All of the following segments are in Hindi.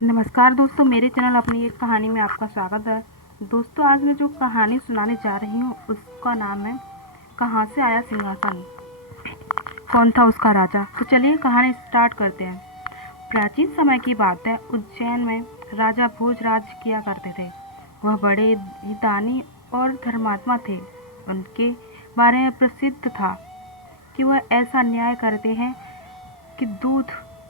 नमस्कार दोस्तों, मेरे चैनल अपनी एक कहानी में आपका स्वागत है। दोस्तों, आज मैं जो कहानी सुनाने जा रही हूँ उसका नाम है कहाँ से आया सिंहासन, कौन था उसका राजा। तो चलिए कहानी स्टार्ट करते हैं। प्राचीन समय की बात है। उज्जैन में राजा भोज राज किया करते थे। वह बड़े ही दानी और धर्मात्मा थे। उनके बारे में प्रसिद्ध था कि वह ऐसा न्याय करते हैं कि दूध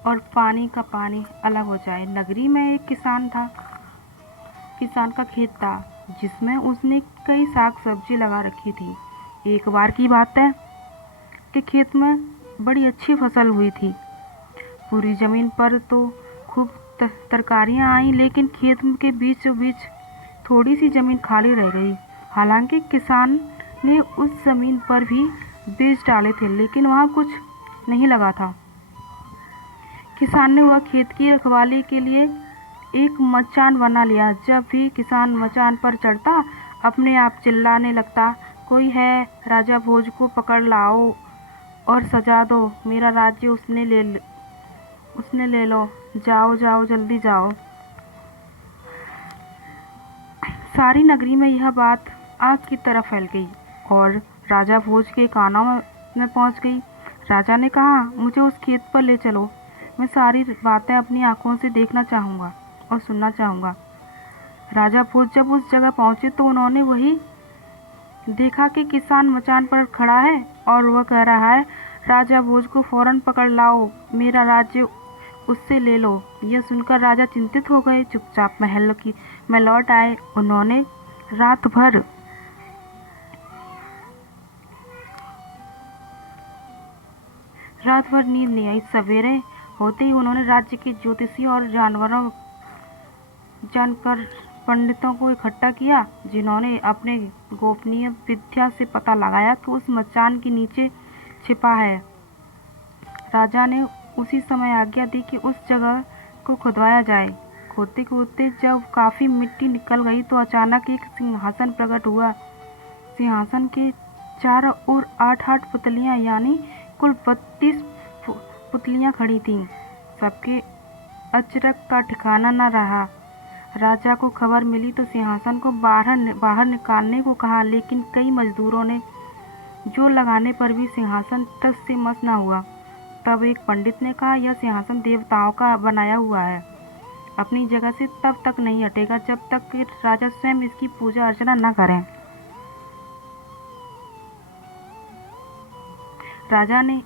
और पानी का पानी अलग हो जाए। नगरी में एक किसान का खेत था जिसमें उसने कई साग सब्जी लगा रखी थी। एक बार की बात है कि खेत में बड़ी अच्छी फसल हुई थी। पूरी जमीन पर तो खूब तरकारियां आई, लेकिन खेत के बीचों बीच थोड़ी सी जमीन खाली रह गई। हालांकि किसान ने उस जमीन पर भी बीज डाले थे, लेकिन वहाँ कुछ नहीं लगा था। किसान ने वह खेत की रखवाली के लिए एक मचान बना लिया। जब भी किसान मचान पर चढ़ता, अपने आप चिल्लाने लगता, कोई है, राजा भोज को पकड़ लाओ और सजा दो, मेरा राज्य उसने ले लो, जाओ जाओ जल्दी जाओ। सारी नगरी में यह बात आग की तरह फैल गई और राजा भोज के कानों में पहुंच गई। राजा ने कहा, मुझे उस खेत पर ले चलो, मैं सारी बातें अपनी आंखों से देखना चाहूँगा और सुनना चाहूँगा। राजा भोज जब उस जगह पहुँचे तो उन्होंने वही देखा कि किसान मचान पर खड़ा है और वह कह रहा है, राजा भोज को फौरन पकड़ लाओ, मेरा राज्य उससे ले लो। यह सुनकर राजा चिंतित हो गए। चुपचाप महल में लौट आए। उन्होंने रात भर नींद नहीं आई। सवेरे होते ही उन्होंने राज्य के ज्योतिषी और जानकर पंडितों को इकट्ठा किया, जिन्होंने अपने गोपनीय विद्या से पता लगाया कि उस मचान के नीचे छिपा है। राजा ने उसी समय आज्ञा दी कि उस जगह को खुदवाया जाए। खोदते खोदते जब काफ़ी मिट्टी निकल गई तो अचानक एक सिंहासन प्रकट हुआ। सिंहासन के चारों ओर 8-8 पुतलियाँ, यानी कुल 32 पुतलियाँ खड़ी थीं। सबके अचरज का ठिकाना न रहा। राजा को खबर मिली तो सिंहासन को बाहर निकालने को कहा, लेकिन कई मजदूरों ने जोर लगाने पर भी सिंहासन टस से मस न हुआ। तब एक पंडित ने कहा, यह सिंहासन देवताओं का बनाया हुआ है, अपनी जगह से तब तक नहीं हटेगा जब तक कि राजा स्वयं इसकी पूजा अर्चना न करें। राजा ने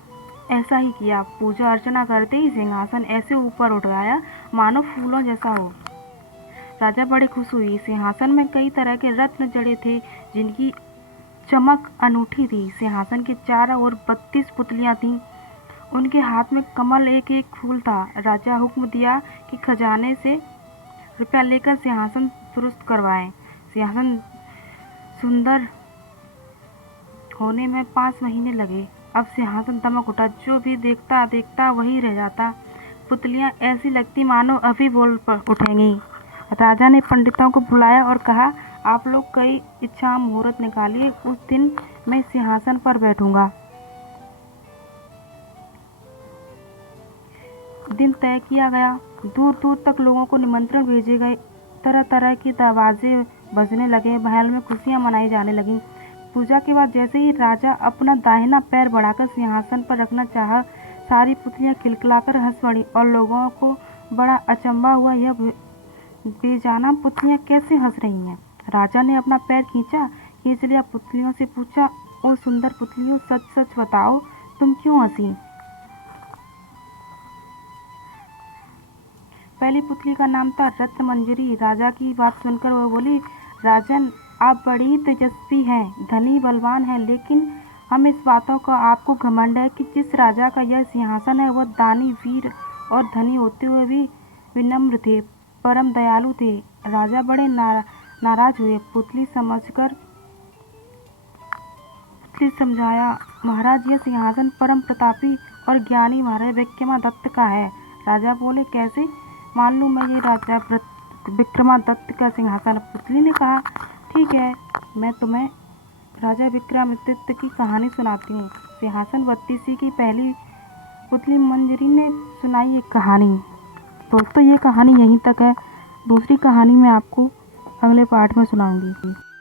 ऐसा ही किया। पूजा अर्चना करते ही सिंहासन ऐसे ऊपर उठ गया मानो फूलों जैसा हो। राजा बड़े खुश हुए। सिंहासन में कई तरह के रत्न जड़े थे जिनकी चमक अनूठी थी। सिंहासन के चारों ओर 32 पुतलियाँ थीं। उनके हाथ में कमल एक एक फूल था। राजा हुक्म दिया कि खजाने से रुपया लेकर सिंहासन दुरुस्त करवाएं। सिंहासन सुंदर होने में 5 महीने लगे। अब सिंहासन दमक उठा। जो भी देखता देखता वही रह जाता। पुतलियाँ ऐसी लगती मानो अभी बोल उठेंगी। राजा ने पंडितों को बुलाया और कहा, आप लोग कई इच्छा मुहूर्त निकालिए, उस दिन मैं सिंहासन पर बैठूंगा। दिन तय किया गया। दूर दूर तक लोगों को निमंत्रण भेजे गए। तरह तरह के दरवाजे बजने लगे। महल में खुशियां मनाई जाने लगीं। पूजा के बाद जैसे ही राजा अपना दाहिना पैर बढ़ाकर सिंहासन पर रखना चाहा, सारी पुतलियां खिलखिलाकर हंस पड़ी और लोगों को बड़ा अचंभा हुआ। यह बेजाना पुतलियां कैसे हंस रही हैं? राजा ने अपना पैर खींच लिया। पुतलियों से पूछा, ओ सुंदर पुतलियों, सच सच बताओ, तुम क्यों हंसी? पहली पुतली का नाम था रत्न मंजरी। राजा की बात सुनकर वह बोली, राजन, आप बड़ी ही तेजस्वी हैं, धनी बलवान हैं, लेकिन हम इस बातों का आपको घमंड है कि जिस राजा का यह सिंहासन है वह दानी, वीर और धनी होते हुए भी विनम्र थे, परम दयालु थे। राजा बड़े नाराज हुए। पुतली समझाया, महाराज, यह सिंहासन परम प्रतापी और ज्ञानी महाराज विक्रमादित्य का है। राजा बोले, कैसे? मान लूँ मैं ये राजा विक्रमादित्य का सिंहासन। पुतली ने कहा, ठीक है, मैं तुम्हें राजा विक्रमादित्य की कहानी सुनाती हूँ। सिंहासन बत्तीसी की पहली पुतली मंजरी ने सुनाई एक कहानी। दोस्तों ये कहानी यहीं तक है। दूसरी कहानी मैं आपको अगले पार्ट में सुनाऊंगी।